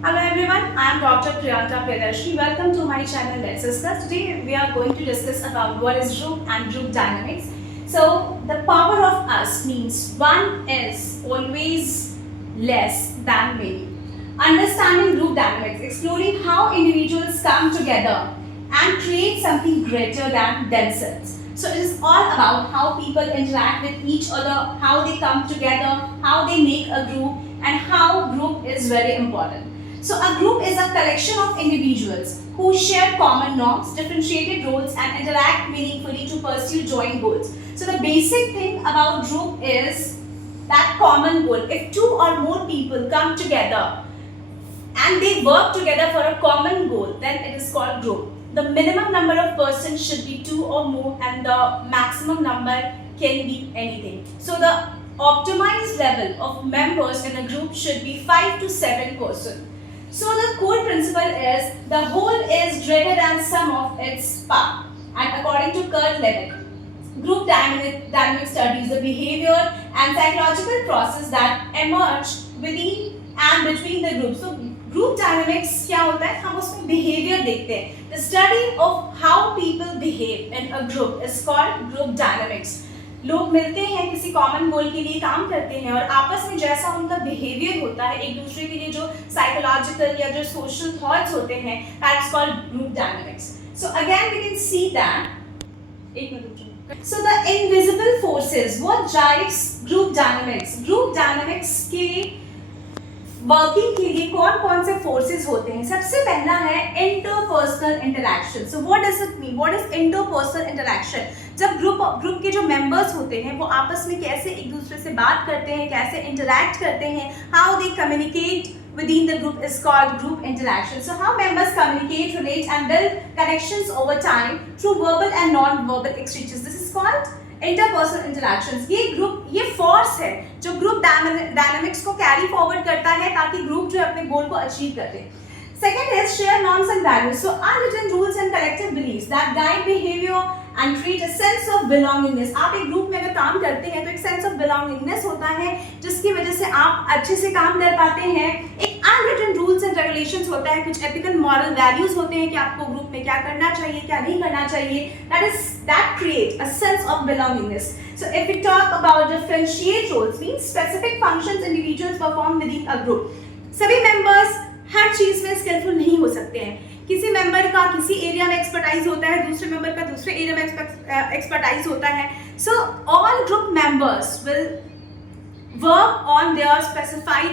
Hello everyone, I am Dr. Priyanka Priyadarshi. Welcome to my channel Let's Discuss. Today we are going to discuss about what is group and group dynamics. So the power of us means one is always less than many. Understanding group dynamics, exploring how individuals come together and create something greater than themselves. So it is all about how people interact with each other, how they come together, how they make a group, and how group is very important. So a group is a collection of individuals who share common norms, differentiated roles and interact meaningfully to pursue joint goals. So the basic thing about group is that common goal. If two or more people come together and they work together for a common goal, then it is called group. The minimum number of persons should be two or more and the maximum number can be anything. So the optimized level of members in a group should be 5 to 7 persons. So the core principle is the whole is greater than sum of its part. And according to Kurt Lewin, group dynamic studies the behavior and psychological process that emerge within and between the groups. So group dynamics क्या होता है? हम उसमें behavior देखते हैं. The study of how people behave in a group is called group dynamics. लोग मिलते हैं किसी कॉमन गोल के लिए काम करते हैं और आपस में जैसा उनका बिहेवियर होता है एक दूसरे के लिए जो साइकोलॉजिकल या जो सोशल थॉट्स होते हैं that is called group dynamics. So again we can see that एक minute. So the invisible forces what drives group dynamics के वर्किंग के लिए कौन कौन से फोर्सेस होते हैं. सबसे पहला है interpersonal interaction. So what does it mean? What is interpersonal interaction? जब ग्रुप के जो मेंबर्स होते हैं वो आपस में कैसे एक दूसरे से बात करते हैं, कैसे इंटरैक्ट करते हैं, how they communicate within the group is called group interaction. So how members communicate, relate and build connections over time through verbal and non-verbal exchanges. This is called interpersonal interactions. ये ग्रुप ये फोर्स है जो ग्रुप डायनामिक्स को carry forward करता है ताकि ग्रुप जो अपने गोल को अचीव करे. Second is share norms and values. So unwritten rules and collective beliefs that guide behavior and create a sense of belongingness. आप एक ग्रुप में अगर काम करते हैं तो एक सेंस ऑफ belongingness होता है जिसकी वजह से आप अच्छे से काम कर पाते हैं. एक unwritten rules and regulations होता है, कुछ ethical moral values होते हैं कि आपको ग्रुप में क्या करना चाहिए क्या नहीं करना चाहिए. That create a sense of belongingness. So if we talk about differentiate roles means specific functions individuals perform within a group. सभी members हर चीज में स्किलफुल नहीं हो सकते हैं. किसी मेंबर का किसी एरिया में एक्सपर्टाइज होता है, दूसरे मेंबर का दूसरे एरिया में एक्सपर्टाइज होता है. So all group members will work on their specified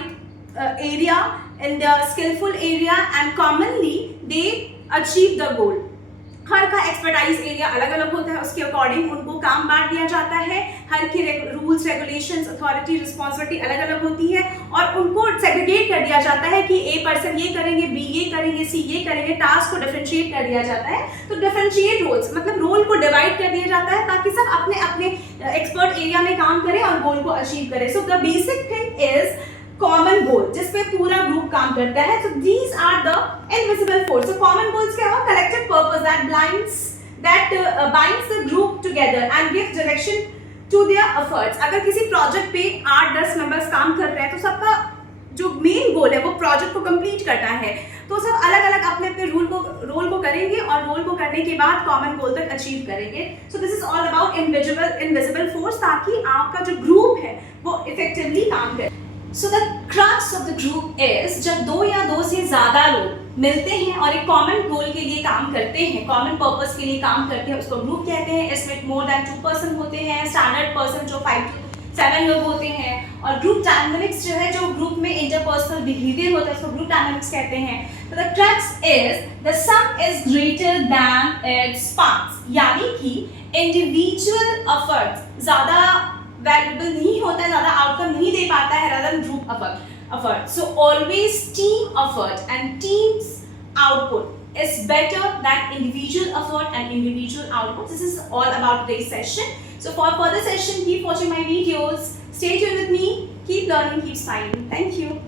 area in their skillful area and commonly they achieve the goal. हर का एक्सपर्टाइज एरिया अलग अलग होता है, उसके अकॉर्डिंग उनको काम बांट दिया जाता है. हर के रूल्स रेगुलेशंस अथॉरिटी रिस्पॉन्सिबिलिटी अलग अलग होती है और उनको सेग्रीगेट कर दिया जाता है कि ए पर्सन ये करेंगे, बी ये करेंगे, सी ये करेंगे. टास्क को डिफरेंशिएट कर दिया जाता है. तो डिफरेंशिएट रोल्स मतलब रोल को डिवाइड कर दिया जाता है ताकि सब अपने अपने एक्सपर्ट एरिया में काम करें और गोल को अचीव करें. So the basic thing is common goal जिसपे पूरा ग्रुप काम करता है. So these are the invisible force. So common goals क्या हो? Collective purpose that binds the group together and gives direction to their efforts. अगर किसी प्रोजेक्ट पे 8-10 मेंबर्स काम कर रहे हैं तो सबका जो मेन गोल है वो प्रोजेक्ट को कंप्लीट करना है. तो सब अलग अलग अपने अपने रोल को करेंगे और रोल को करने के बाद कॉमन गोल तक अचीव करेंगे. So this is all about invisible force ताकि आपका जो ग्रुप है वो इफेक्टिवली काम करे. So the crux of the group is जब दो या दो से ज्यादा लोग मिलते हैं और एक कॉमन गोल के लिए काम करते हैं, कॉमन पर्पस के लिए काम करते हैं, उसको ग्रुप कहते हैं. इसमें मोर देन 2 पर्सन होते हैं, स्टैंडर्ड पर्सन जो 5 to 7 लोग होते हैं. और ग्रुप डायनामिक्स जो है जो ग्रुप में इंटरपर्सनल बिहेवियर होता है उसको ग्रुप डायनामिक्स कहते हैं. तो the crux is the some is greater than its parts. यानी कि इंडिविजुअल एफर्ट्स ज्यादा वैल्यूएबल नहीं होता है, ज्यादा आउटकम नहीं दे पाता है rather than group effort. So always team effort and team's output is better than individual effort and individual output. This is all about today's session. So for further session, keep watching my videos. Stay tuned with me. Keep learning, keep smiling. Thank you.